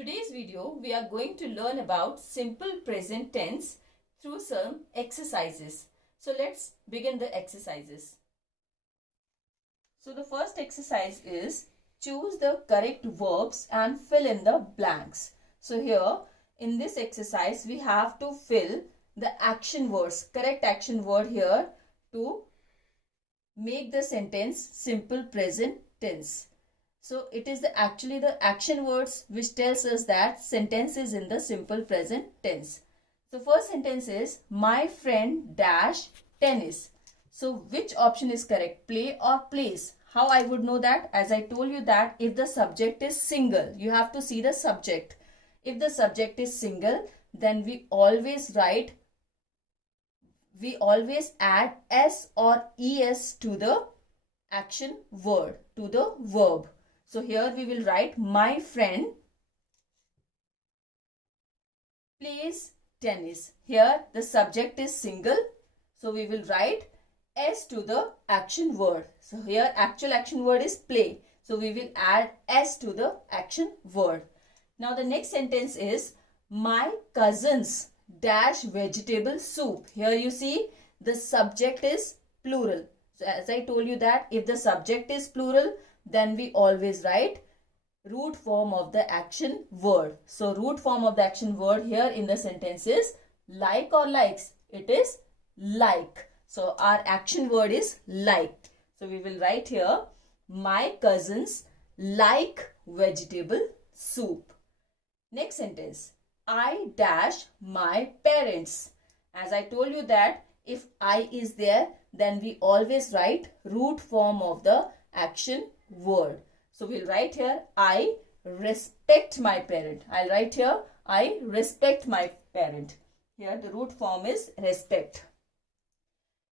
today's video, we are going to learn about simple present tense through some exercises. So let's begin the exercises. So the first exercise is choose the correct verbs and fill in the blanks. So here in this exercise, we have to fill the action words, correct action word here to make the sentence simple present tense. So it is actually the action words which tells us that sentence is in the simple present tense. So first sentence is my friend dash tennis. So which option is correct? Play or plays? How I would know that? As I told you that if the subject is single, you have to see the subject. If the subject is single, then we always add s or es to the action word, to the verb. So here we will write my friend plays tennis. Here the subject is single. So we will write s to the action word. So here actual action word is play. So we will add s to the action word. Now the next sentence is my cousin's dash vegetable soup. Here you see the subject is plural. So as I told you that if the subject is plural, then we always write root form of the action word. So root form of the action word here in the sentence is like or likes. It is like. So our action word is like. So we will write here my cousins like vegetable soup. Next sentence, I dash my parents. As I told you that if I is there, then we always write root form of the action word. So we'll write here I respect my parent. I'll write here I respect my parent. Here the root form is respect.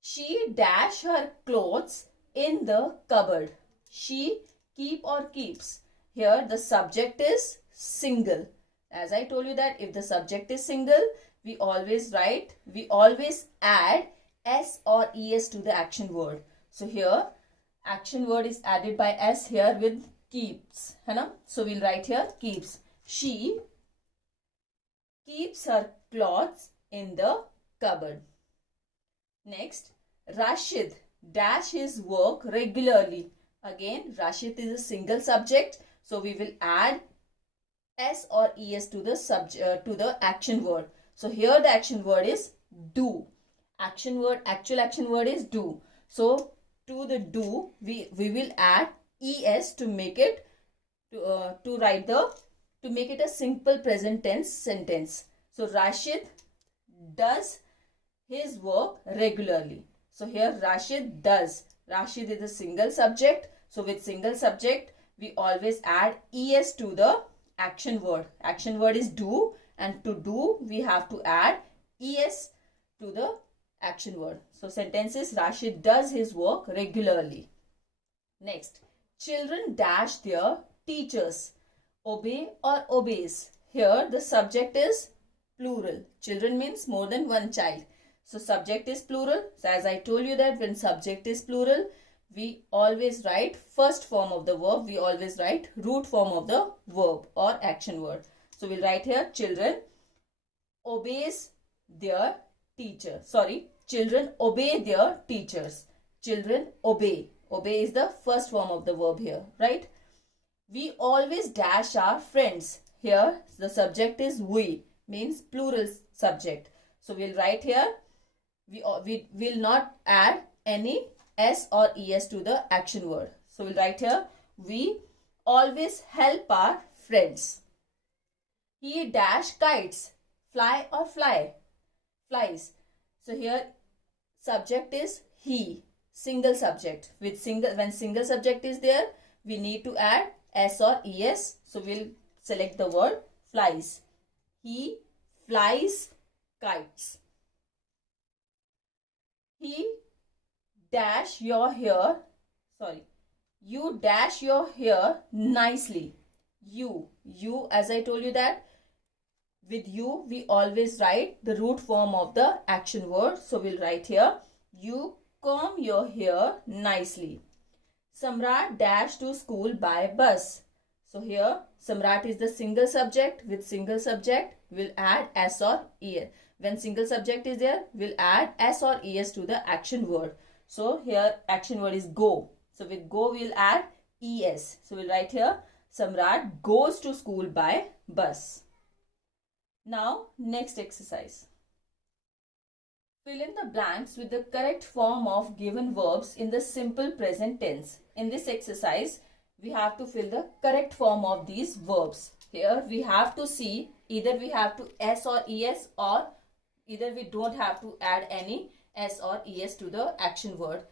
She dash her clothes in the cupboard. She keep or keeps. Here the subject is single. As I told you that if the subject is single, we always add s or es to the action word. So here action word is added by s here with keeps. So we'll write here keeps. She keeps her clothes in the cupboard. Next, Rashid dash his work regularly. Again, Rashid is a single subject. So we will add s or es to the action word. So here the action word is do. Actual action word is do. So to the do we will add es to make it to make it a simple present tense sentence. So Rashid does his work regularly. So here Rashid does. Rashid is a single subject. So with single subject we always add es to the action word. Action word is do, and to do we have to add es to the action word. So sentence is Rashid does his work regularly. Next, children dash their teachers. Obey or obeys. Here the subject is plural. Children means more than one child. So subject is plural. So as I told you that when subject is plural, we always write first form of the verb. We always write root form of the verb or action word. So we'll write here children obeys their teacher. Children obey their teachers. Children obey. Obey is the first form of the verb here, right? We always dash our friends. Here the subject is we, means plural subject. So we'll write here we will not add any s or es to the action word. So we'll write here we always help our friends. He dash kites. Fly or flies. So here subject is he, single subject. When single subject is there, we need to add s or es. So we'll select the word flies. He flies kites. You dash your hair nicely. You, as I told you that with you we always write the root form of the action word. So we'll write here you comb your hair nicely. Samrat dashed to school by bus. So here Samrat is the single subject. With single subject, we'll add s or es. When single subject is there, we'll add s or es to the action word. So here action word is go. So with go, we'll add es. So we'll write here Samrat goes to school by bus. Now next exercise. Fill in the blanks with the correct form of given verbs in the simple present tense. In this exercise, we have to fill the correct form of these verbs. Here we have to see either we have to s or es, or either we don't have to add any s or es to the action word.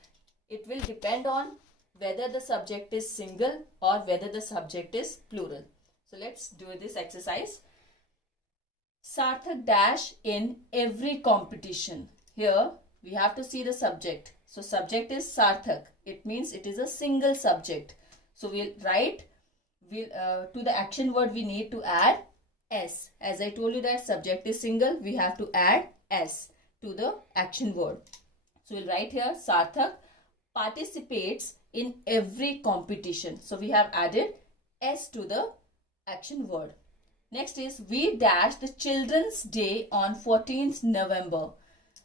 It will depend on whether the subject is single or whether the subject is plural. So let's do this exercise. Sarthak dash in every competition. Here we have to see the subject. So subject is Sarthak. It means it is a single subject. So we'll write, to the action word we need to add s. As I told you that subject is single, we have to add s to the action word. So we'll write here Sarthak participates in every competition. So we have added s to the action word. Next is we dash the Children's Day on 14th November.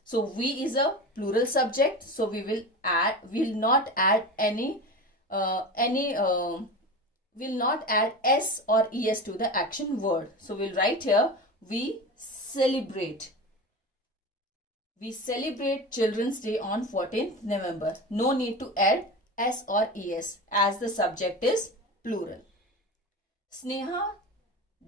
So we is a plural subject. So we will not add will not add s or es to the action word. So we'll write here we celebrate. We celebrate Children's Day on 14th November. No need to add s or es as the subject is plural. Sneha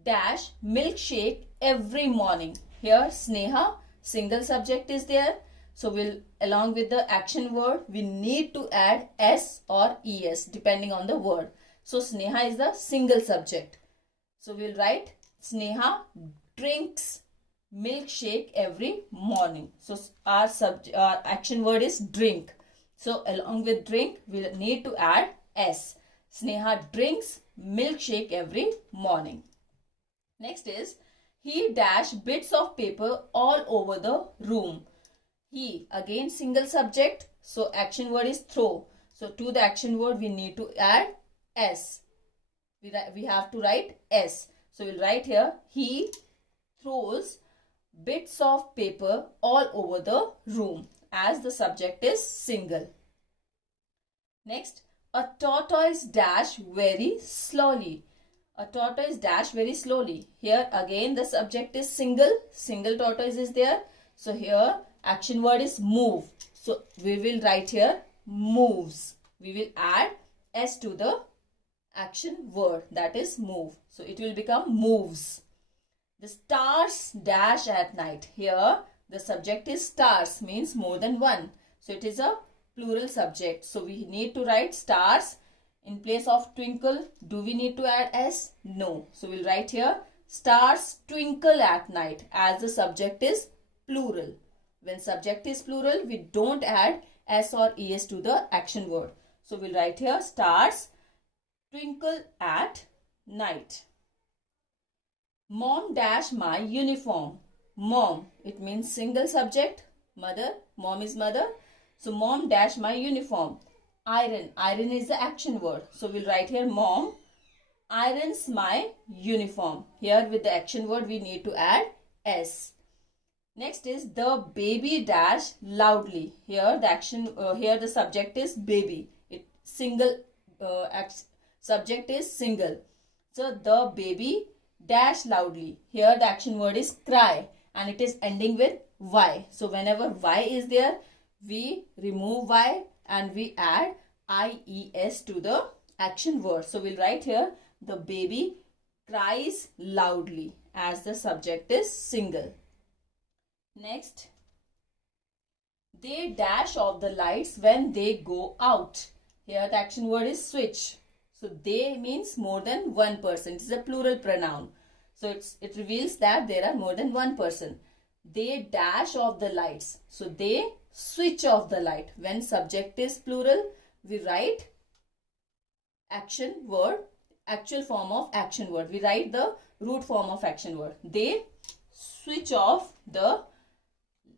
dash milkshake every morning. Here Sneha, single subject is there. So we'll, along with the action word, we need to add s or es depending on the word. So Sneha is the single subject. So we'll write Sneha drinks milkshake every morning. So our action word is drink. So along with drink, we'll need to add s. Sneha drinks milkshake every morning. Next is he dash bits of paper all over the room. He, again single subject. So action word is throw. So to the action word we need to add s. We have to write s. So we'll write here he throws bits of paper all over the room as the subject is single. Next, a tortoise dash very slowly. A tortoise dash very slowly. Here again the subject is single. Single tortoise is there. So here action word is move. So we will write here moves. We will add s to the action word, that is move. So it will become moves. The stars dash at night. Here the subject is stars, means more than one. So it is a plural subject. So we need to write stars. In place of twinkle, do we need to add s? No. So we'll write here stars twinkle at night as the subject is plural. When subject is plural, we don't add s or es to the action word. So we'll write here stars twinkle at night. Mom dash my uniform. Mom, it means single subject. Mother, mom is mother. So mom dash my uniform. Iron, iron is the action word. So we'll write here mom irons my uniform. Here with the action word we need to add s. Next is the baby dash loudly. Here the action, here the subject is baby. It single, subject is single. So the baby dash loudly. Here the action word is cry and it is ending with y. So whenever y is there, we remove y and we add ies to the action word. So we'll write here the baby cries loudly as the subject is single. Next, they dash off the lights when they go out. Here the action word is switch. So they means more than one person. It is a plural pronoun. So it reveals that there are more than one person. They dash off the lights. So they switch off the light. When subject is plural, we write action word, actual form of action word. We write the root form of action word. They switch off the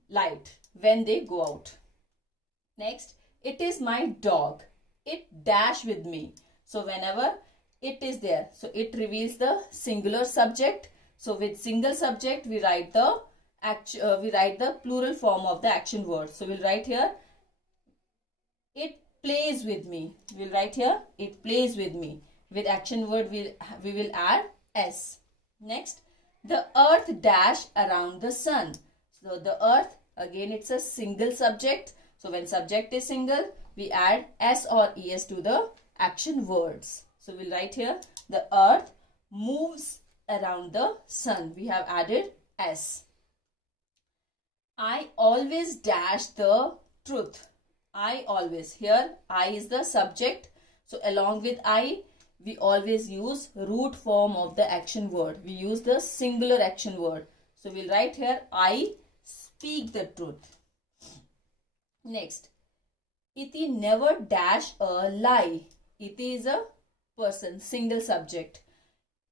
light when they go out. Next, it is my dog. It dash with me. So whenever it is there. So it reveals the singular subject. So with single subject, we write the plural form of the action word. So we'll write here, it plays with me. We'll write here, it plays with me. With action word, we will add s. Next, the earth dash around the sun. So the earth, again it's a single subject. So when subject is single, we add s or es to the action words. So we'll write here, the earth moves around the sun. We have added s. I always dash the truth. I always, here I is the subject. So along with I, we always use root form of the action word. We use the singular action word. So we'll write here, I speak the truth. Next, iti never dash a lie. Iti is a person, single subject.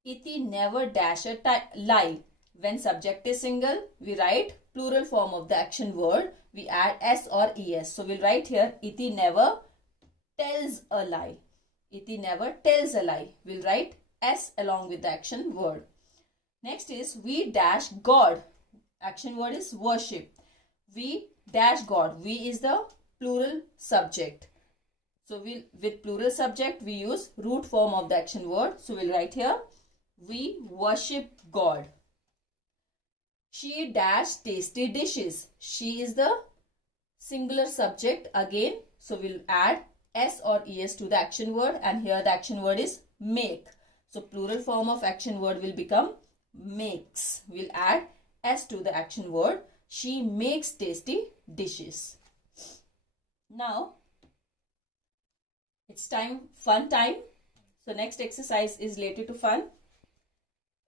Iti never dash a lie. When subject is single, we write plural form of the action word. We add s or es. So we'll write here, iti never tells a lie. Iti never tells a lie. We'll write s along with the action word. Next is, we dash God. Action word is worship. We dash God. We is the plural subject. So with plural subject, we use root form of the action word. So we'll write here, we worship God. She dash tasty dishes. She is the singular subject again. So we'll add s or es to the action word, and here the action word is make. So plural form of action word will become makes. We'll add s to the action word. She makes tasty dishes. Now it's fun time. So next exercise is related to fun.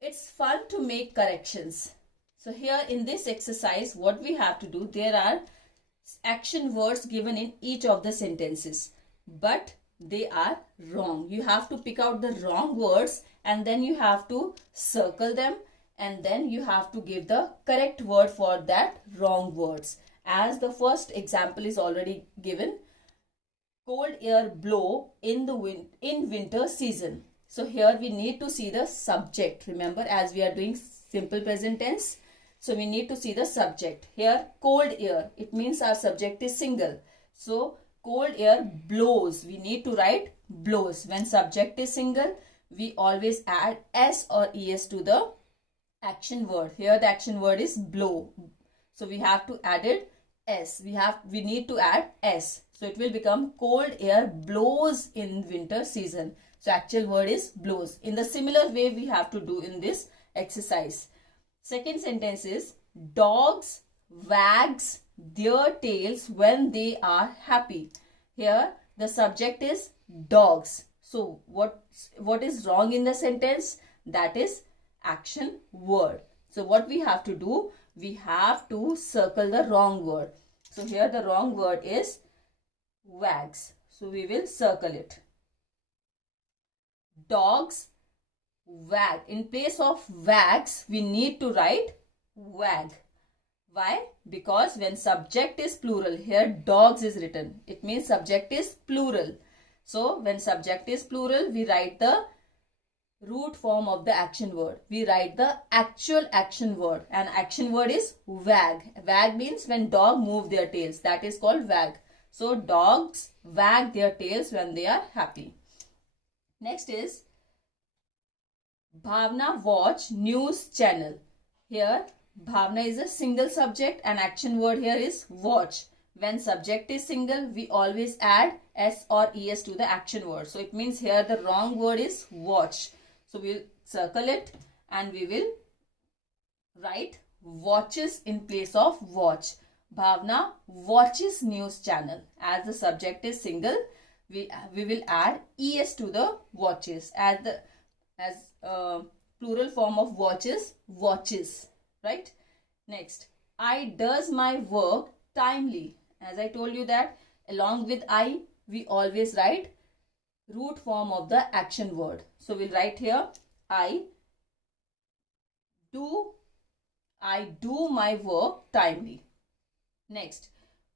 It's fun to make corrections. So here in this exercise, what we have to do, there are action words given in each of the sentences, but they are wrong. You have to pick out the wrong words, and then you have to circle them, and then you have to give the correct word for that wrong words. As the first example is already given, cold air blow in winter season. So here we need to see the subject. Remember, as we are doing simple present tense, so we need to see the subject. Here, cold air, it means our subject is single. So cold air blows. We need to write blows. When subject is single, we always add s or es to the action word. Here the action word is blow. So we have to add it s. We need to add s. So it will become cold air blows in winter season. So actual word is blows. In the similar way we have to do in this exercise. Second sentence is, dogs wags their tails when they are happy. Here the subject is dogs. So what is wrong in the sentence? That is action word. So what we have to do? We have to circle the wrong word. So here the wrong word is wags. So we will circle it. Dogs wag. In place of wags, we need to write wag. Why? Because when subject is plural, here dogs is written. It means subject is plural. So when subject is plural, we write the root form of the action word. We write the actual action word, and action word is wag. Wag means when dog move their tails. That is called wag. So dogs wag their tails when they are happy. Next is, Bhavna watch news channel. Here Bhavna is a single subject and action word here is watch. When subject is single, we always add s or es to the action word. So it means here the wrong word is watch. So we'll circle it and we will write watches in place of watch. Bhavna watches news channel. As the subject is single, we will add es to the watches. As plural form of watches, watches, right? Next, I does my work timely. As I told you that along with I, we always write root form of the action word. So we'll write here, I do my work timely. Next,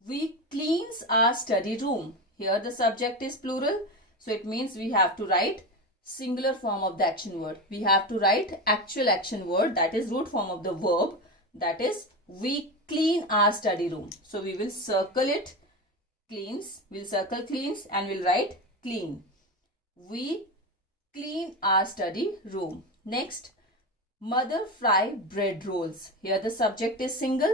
we cleans our study room. Here the subject is plural. So it means we have to write singular form of the action word. We have to write actual action word, that is root form of the verb, that is we clean our study room. So we will circle it, cleans, we'll circle cleans and we'll write clean. We clean our study room. Next, mother fry bread rolls. Here the subject is single,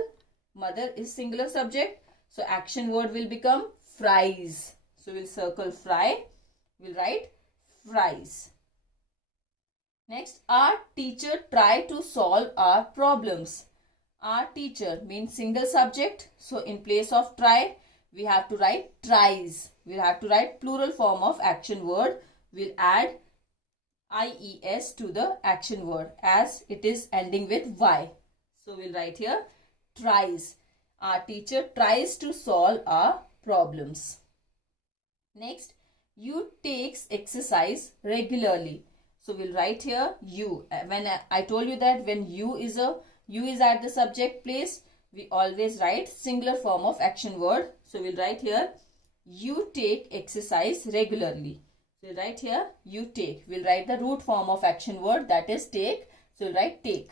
mother is singular subject. So action word will become fries. So we'll circle fry, we'll write fries. Next, our teacher tried to solve our problems. Our teacher means single subject. So in place of try, we have to write tries. We'll have to write plural form of action word. We'll add IES to the action word as it is ending with Y. So we'll write here tries. Our teacher tries to solve our problems. Next, you takes exercise regularly. So we'll write here you. When I told you that when you is at the subject place, we always write singular form of action word. So we'll write here you take exercise regularly. So we'll write here you take. We'll write the root form of action word, that is take. So we'll write take.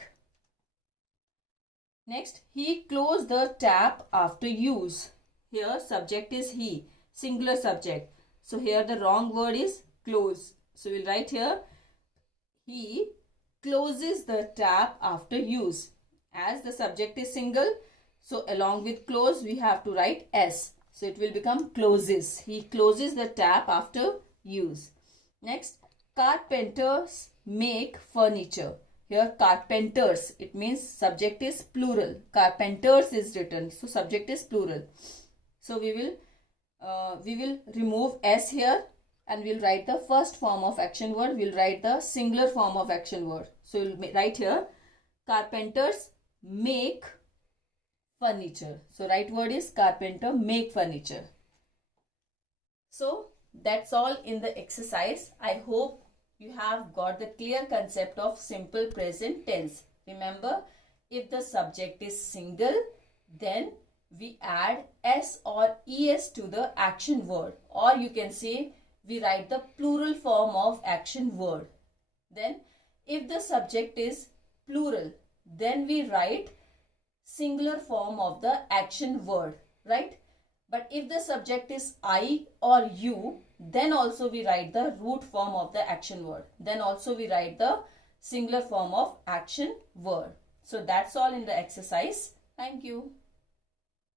Next, he closed the tap after use. Here subject is he, singular subject. So here the wrong word is close. So we'll write here he closes the tap after use. As the subject is single, so along with close we have to write S. So it will become closes. He closes the tap after use. Next, carpenters make furniture. Here carpenters, it means subject is plural. Carpenters is written, so subject is plural. So we will remove S here and we'll write the first form of action word. We'll write the singular form of action word. So we'll write here carpenters make furniture. So right word is carpenter make furniture. So that's all in the exercise. I hope you have got the clear concept of simple present tense. Remember, if the subject is single, then we add S or ES to the action word, or you can say we write the plural form of action word. Then if the subject is plural, then we write singular form of the action word, right? But if the subject is I or you, then also we write the root form of the action word. Then also we write the singular form of action word. So that's all in the exercise. Thank you.